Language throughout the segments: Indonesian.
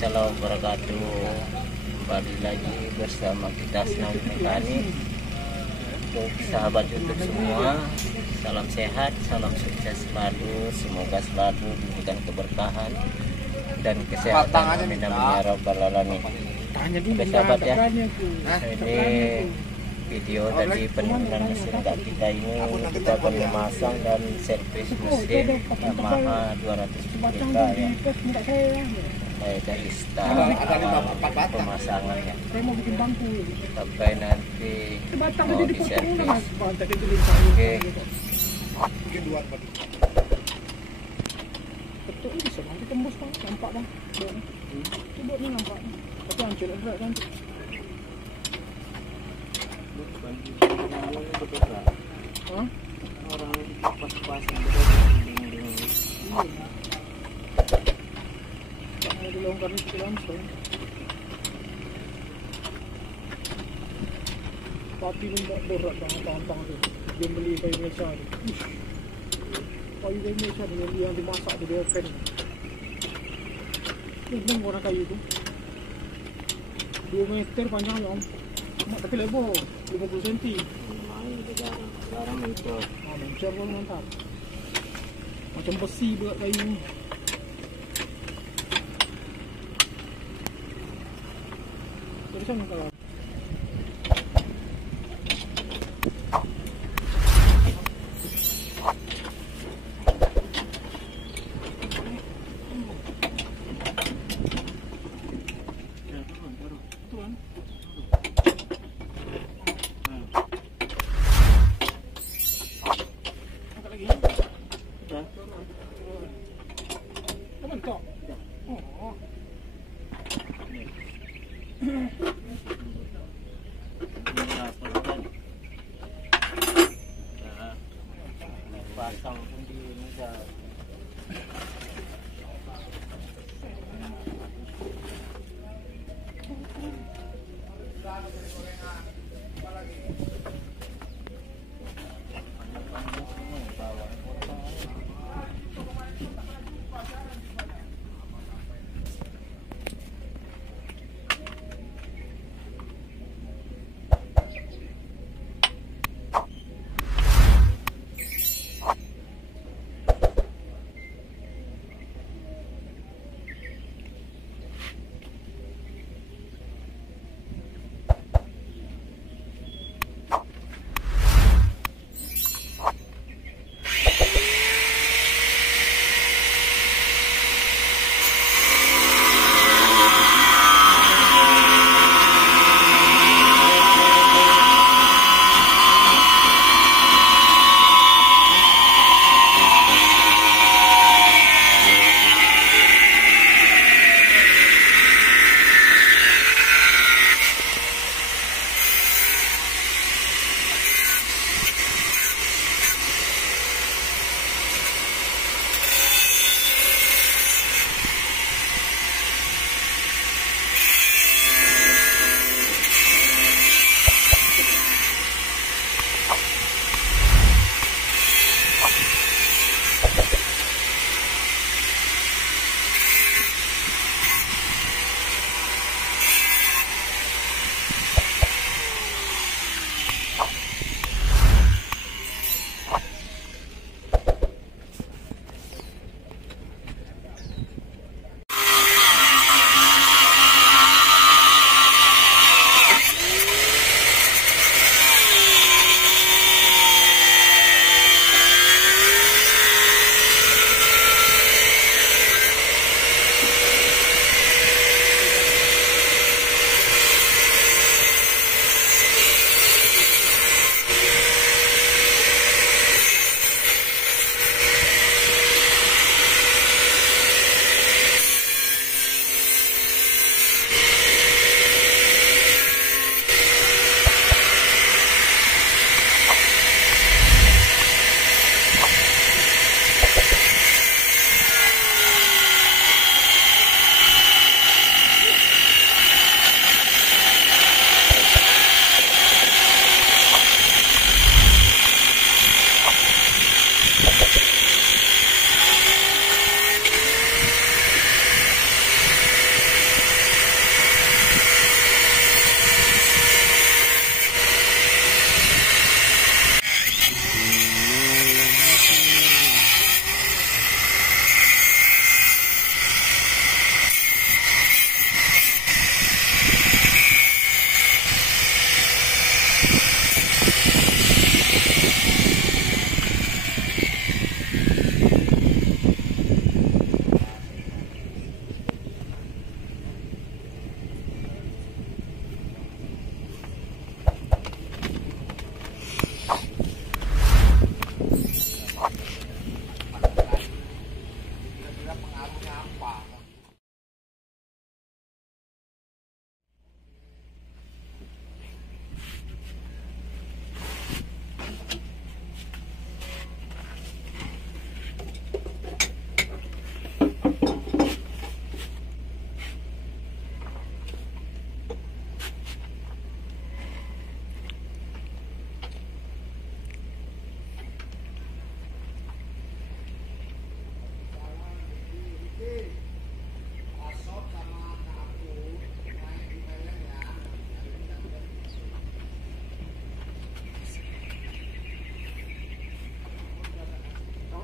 warahmatullahi wabarakatuh. Kembali lagi bersama kita asnawimchanik. Untuk sahabat YouTube semua, salam sehat, salam sukses selalu. Semoga selalu diberikan keberkahan dan kesehatan. Amin amin ya rabbal alamin. Oke sahabat ya, ini video tadi penurunan mesin kita ini kita akan memasang dan servis mesin Yamaha 200 PK ya. Dari start pemasangannya sampai nanti mau diservis. Oke. Betul ini bisa nanti tembus bang, nampak bang. Coba ni nampak. Tapi hancur berat kan. Orang pas-pasan dilonggar itu langsung. Tapi lembak berat banget tang-tang tu. Dia beli kayu Malaysia tu. Kayu Malaysia yang dimasak di oven. Ini warna kayu tu. 2 meter panjangnya om. Tapi lebar 50 cm. sekarang itu Mencor pun mantap. Macam besi berat kayu ni. Dari sana kalau mentok. Oh. pasang pun di mudah.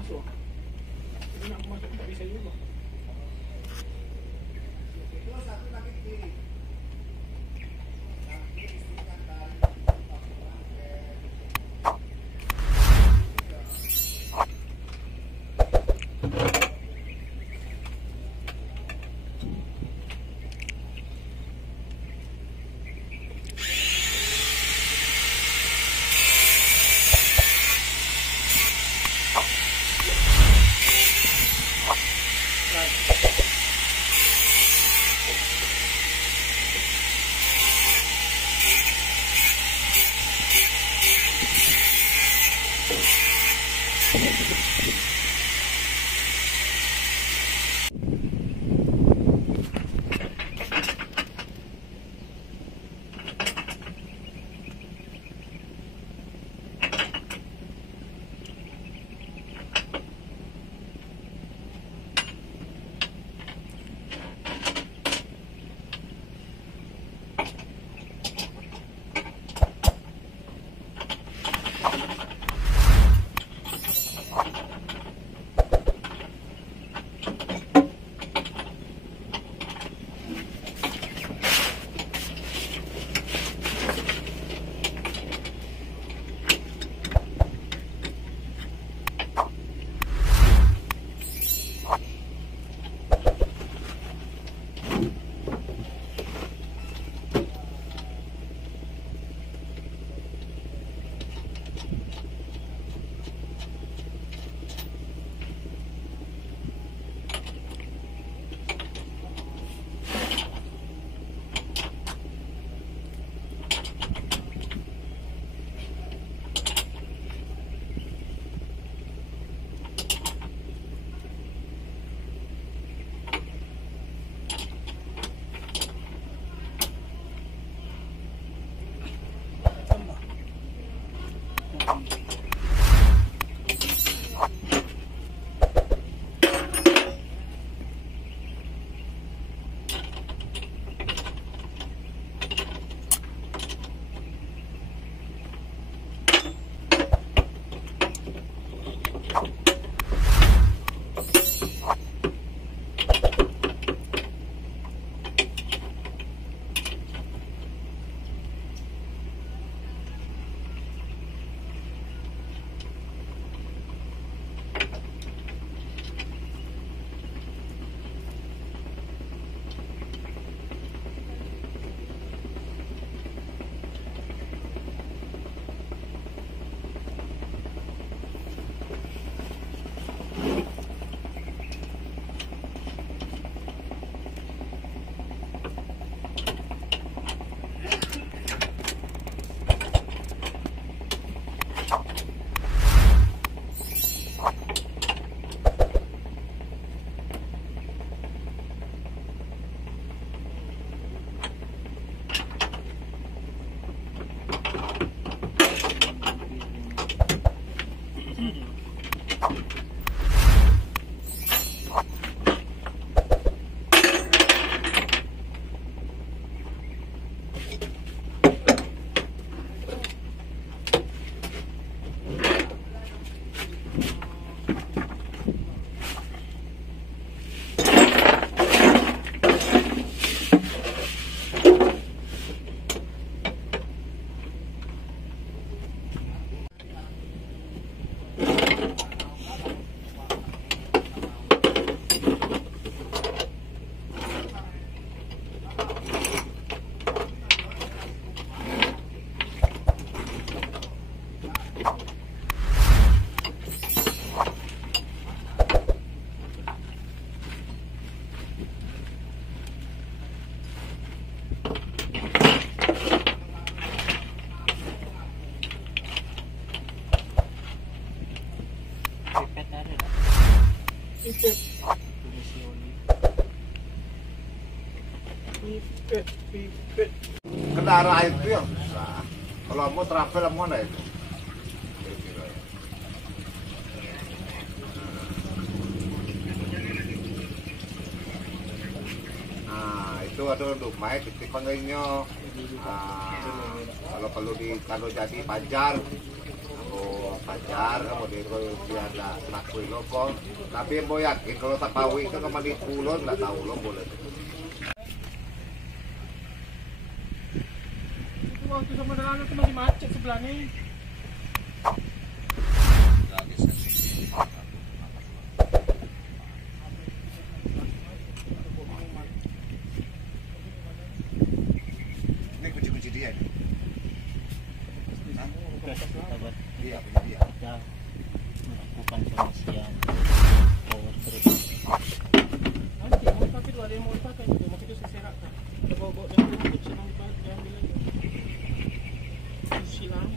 masuk. Ini nak masuk tak bisa juga. Kendaraan itu yang susah. Kalau mau travel mana itu? Nah, itu ada rumah titik kondonya. Kalau perlu di kalau jadi pajar, pacar kamu di biar lah nakui lo kok. Tapi mau yakin kalau tak pawi itu kemana kulon nggak tahu lo boleh. Itu waktu sama dengan itu masih macet sebelah nih. Ini kunci-kunci dia nih. Dia punya dia. Kita melakukan pengisian power trip. Nanti mau pakai tuh ada yang mau pakai juga, mau itu seserak kan. Ada bawa dan untuk senang diambil lagi. Silang.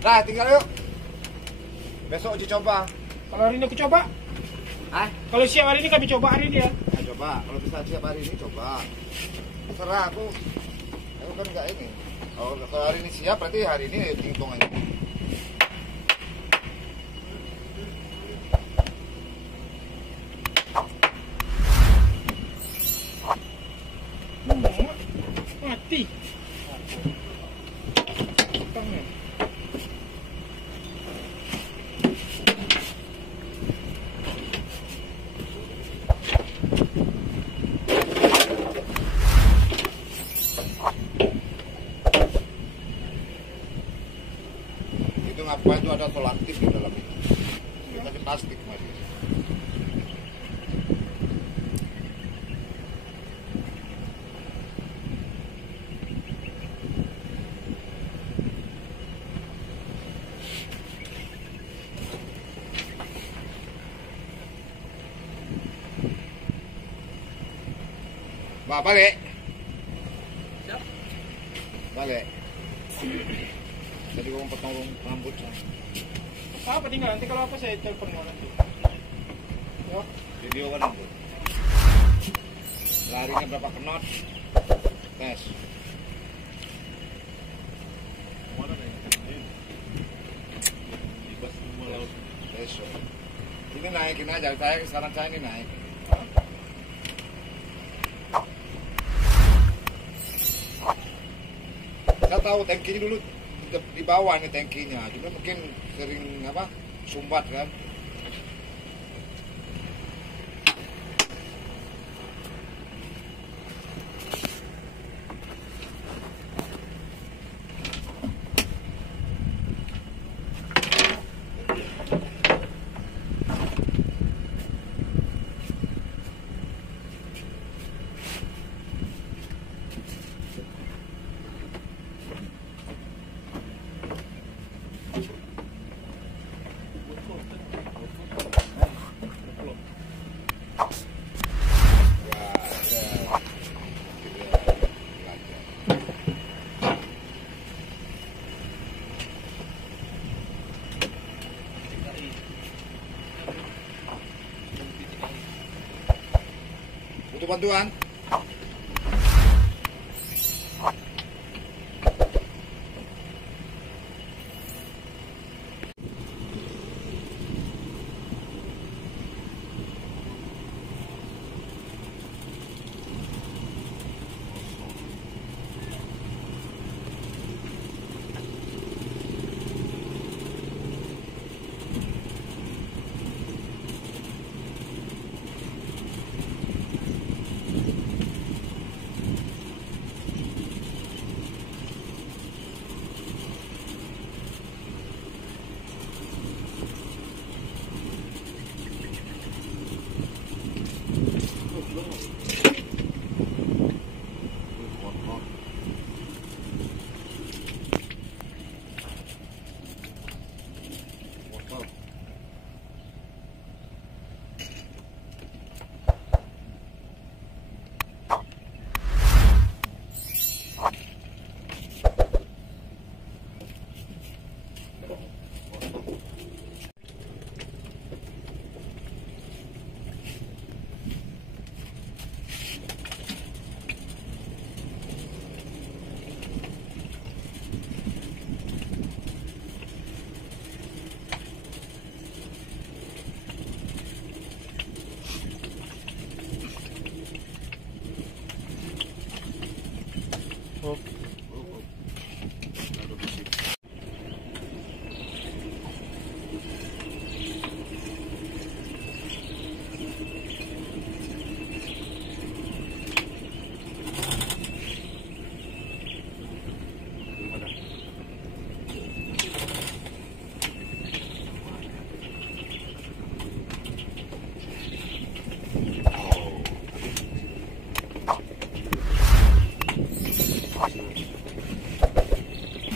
Nah, tinggal yuk. Besok uji coba. Kalau hari ini aku coba. Ah, Kalau siap hari ini kami coba hari ini ya. nah, coba. Kalau bisa siap hari ini coba. Terserah aku. Aku kan nggak ini. Kalau hari ini siap berarti hari ini hitung aja. Mati. Tangan. Itu ngapain tuh ada selaktif di dalam itu. Kita kasih plastik masih. Mbak, balik. Siap. Balik. Tadi gua mau potong rambut. Apa tinggal nanti kalau apa saya telepon kau nanti. Yo. Video kan itu. Larinya berapa knot? Tes. Mana nih? Di bas semua laut. Tes. Ini naikin aja. Sekarang saya ini naik. Saya tahu tangkinya dulu di bawah nih tangkinya, cuma mungkin sering apa sumbat kan. bantuan.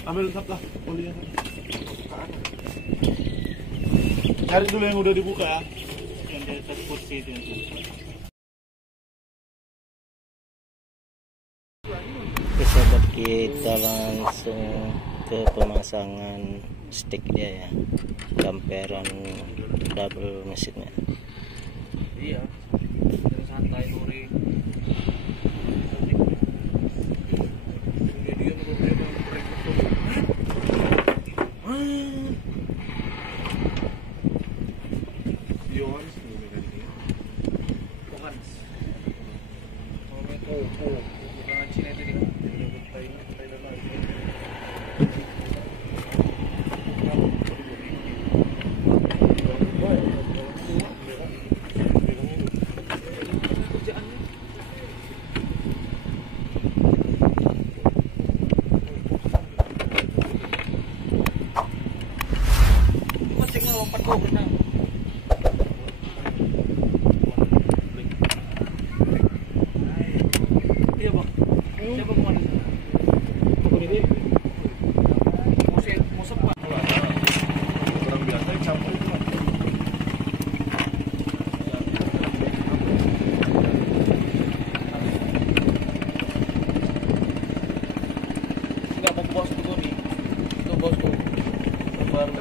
Ambil tap lah, olinya. Cari dulu yang udah dibuka ya. Yang di atas kursi itu yang buka. Oke sobat, kita langsung ke pemasangan stick dia ya, damperan double mesinnya. Iya. Jangan santai Nuri.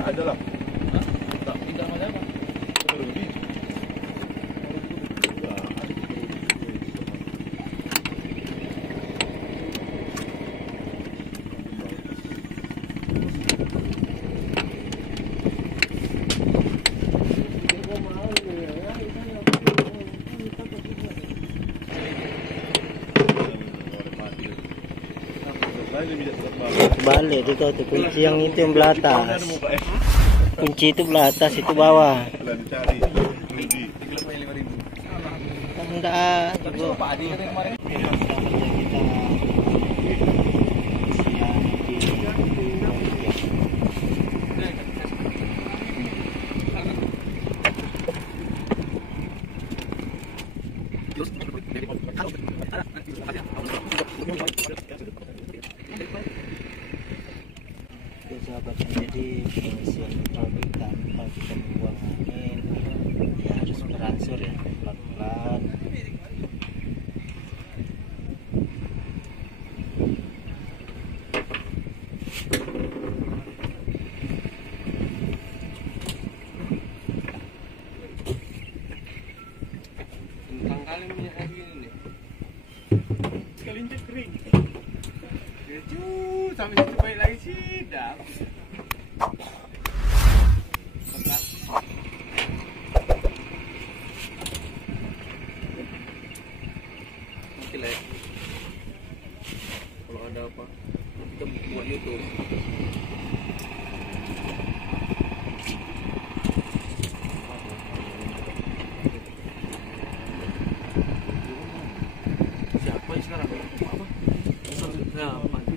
Ada lah. Tidak ada apa? Balik itu tuh kunci yang itu yang belah atas. Kunci itu belah atas, itu bawah. Enggak, juga. Sahabat, jadi mesin produk tanpa kita membuang angin ya harus berangsur ya, pelan-pelan. Tentang kali minyak hari ini nih. sampai situ balik lagi sidap. Nanti lah ya. Kalau ada apa, kita buat YouTube. Siapa yang sekarang? Apa? Nah, mati.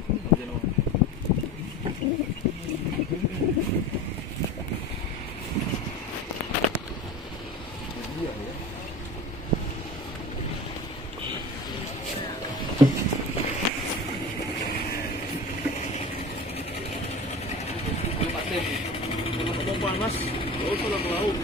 Kalau panas, kalau sudah ke laut.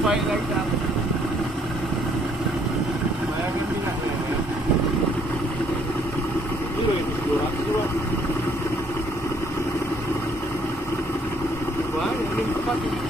Baik lagi tak? Bayangin minyaknya ya. Itu loh itu 200 loh. Banyak ini 4 ini.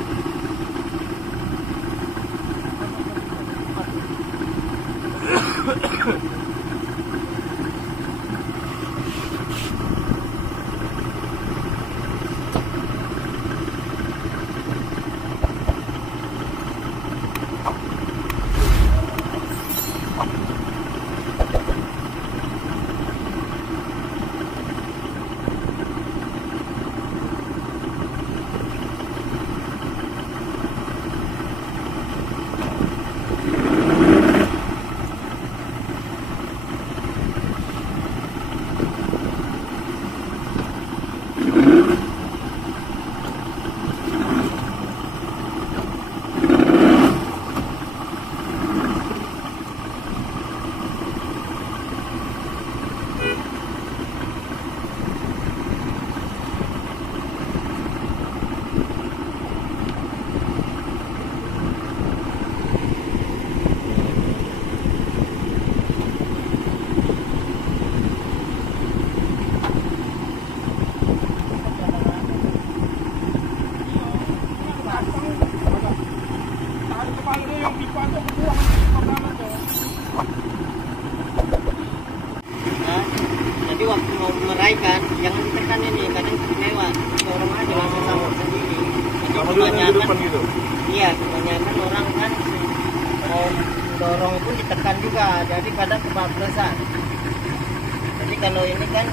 waktu mau meraihkan jangan ditekan ini, kadang lewat dorong aja langsung sambung sendiri. Jadi Sama juga yang di depan gitu. iya, kebanyakan orang kan mau dorong pun ditekan juga, jadi kadang kebablasan. Jadi kalau ini kan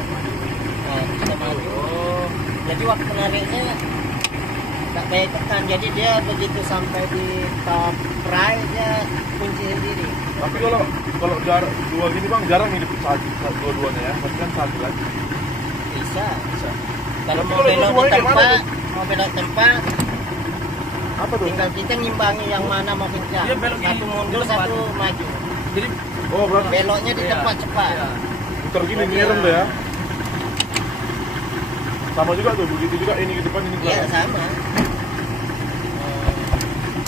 bisa maju. Jadi waktu nariknya tak kayak tekan, jadi dia begitu sampai di top prai dia kunci sendiri. Tapi kalau jarak dua gini bang, jarang nih dua-duanya ya, pasti kan satu kan. Bisa. Kalau Tapi mau kalau belok di dua-duanya gimana tempat, tuh? mau belok tempat, Apa tuh? tinggal kita ngimbangi yang mana mau kencang. Dia belok Satu di mundur, tempat. satu maju. Jadi Oh berarti Beloknya di Iya, tempat cepat. iya. putar gini mirem tuh ya. Sama juga tuh, begitu juga ini ke depan ini ke Iya, belakang. sama.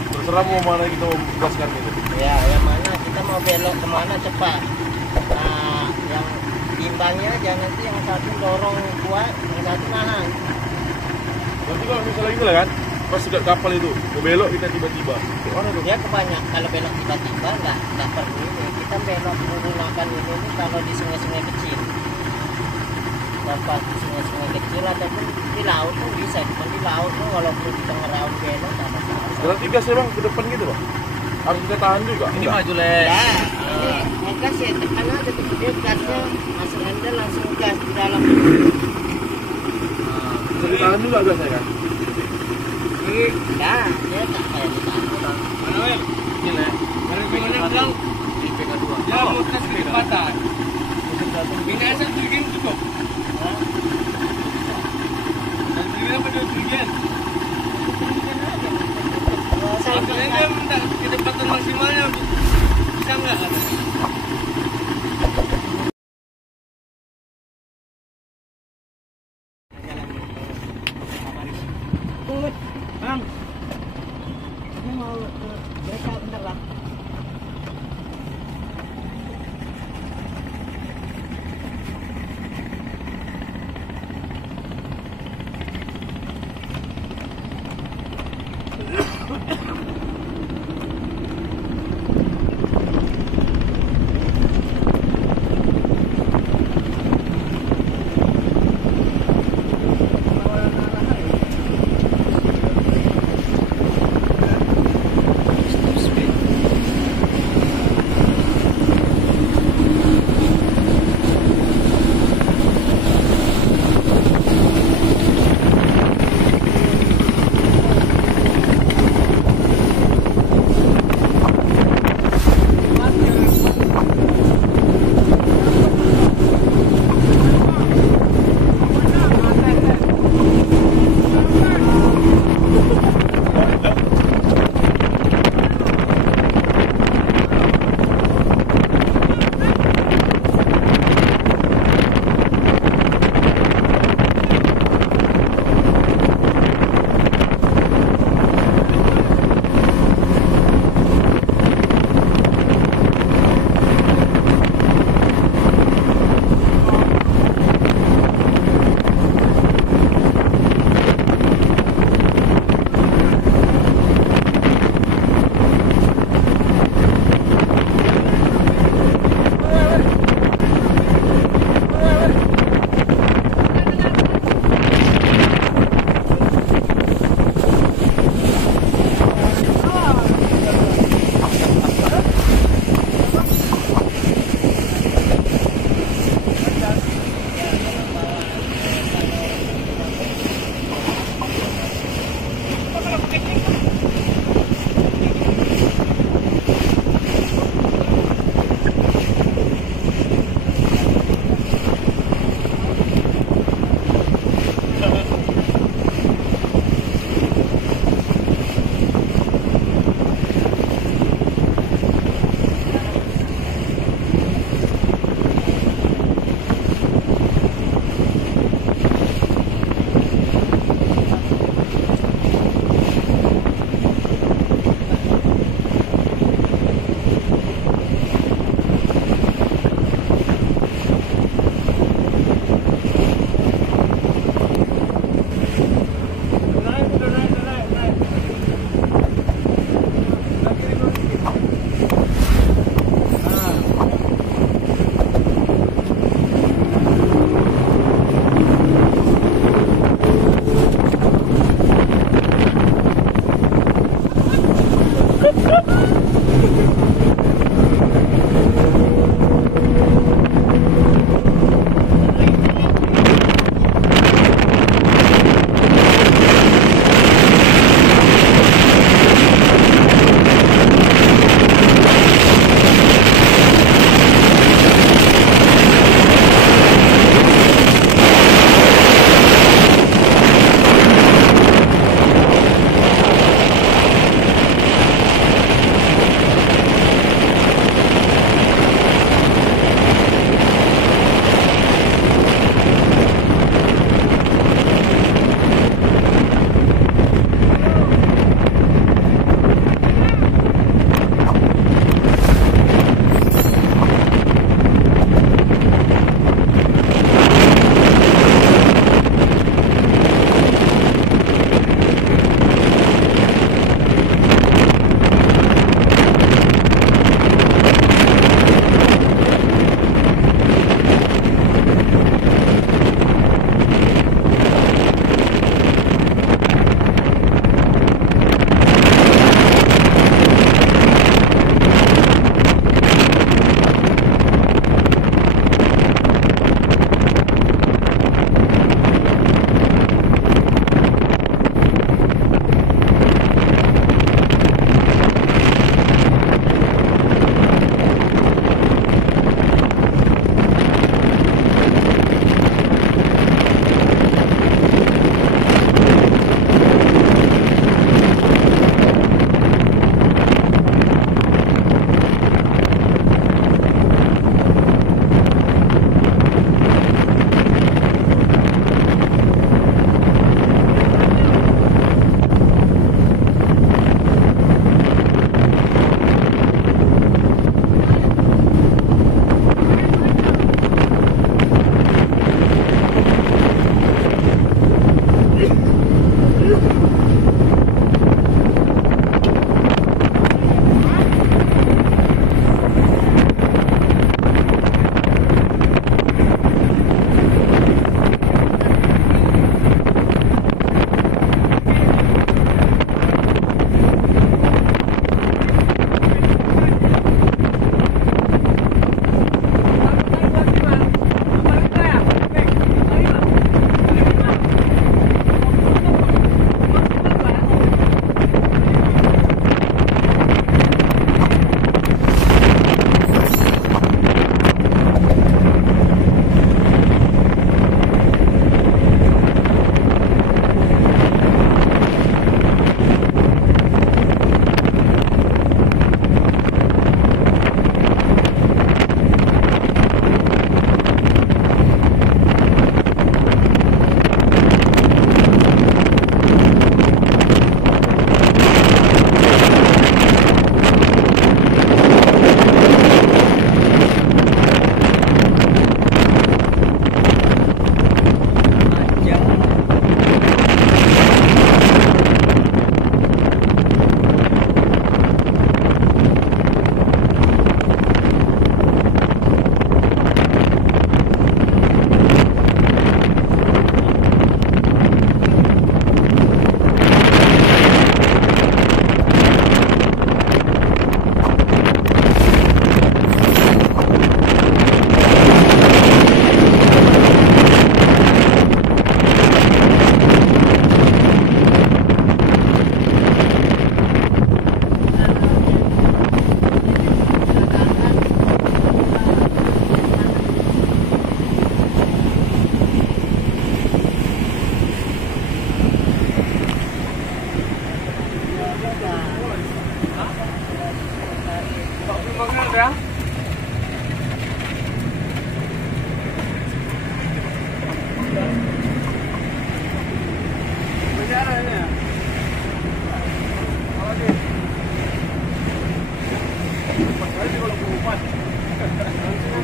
Terserah mau mana kita mau gaskan gitu. Ya, yang mana kita mau belok kemana cepat. Nah, yang imbangnya aja, nanti yang satu dorong kuat, yang satu nahan. Berarti kalau misalnya gitu lah kan, pas dekat kapal itu mau belok kita tiba-tiba, kayak mana tuh? Dia kebanyak kalau belok tiba-tiba nggak perlu ini. Kita belok menggunakan ini kalau di sungai-sungai kecil. Dapat di sungai-sungai kecil ataupun di laut pun bisa. Cuma di laut tuh walaupun kita ngeraut belok nggak masalah. Berarti gasnya bang ke depan gitu bang? Harus kita tahan juga? Ini Enggak? maju le. Ya, ini ngegas ya tekan aja tuh. Dia gasnya masuk handle langsung gas di dalam. Bisa ditahan juga gasnya kan? Ya, dia tak kayak ditahan. Mana Wel? Ini le. Dari pengennya bilang IPK 2. Ya mau tes kecepatan. Ini aja tujuan cukup. Dan tujuan apa tujuan? Akhirnya dia minta kecepatan maksimalnya untuk bisa nggak ada? Bang, aku mau ke desa bentar bang.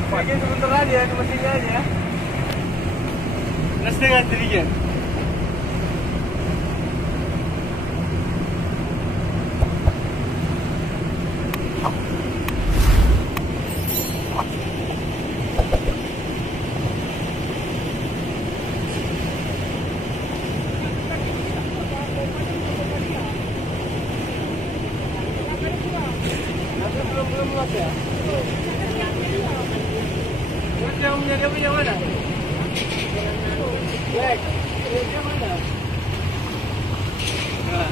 Lagi sebentar aja ke mesinnya aja. Terus dengan dirinya. Belum luas ya? Yang punya mana? Black. Yang mana? Nah.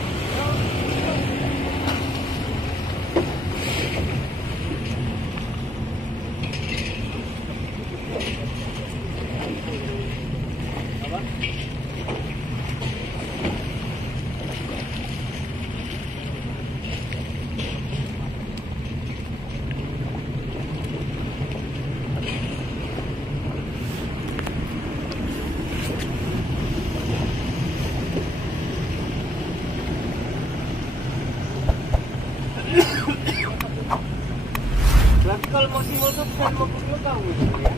Apa? Kalau maksimal tuh bisa 50 tahun.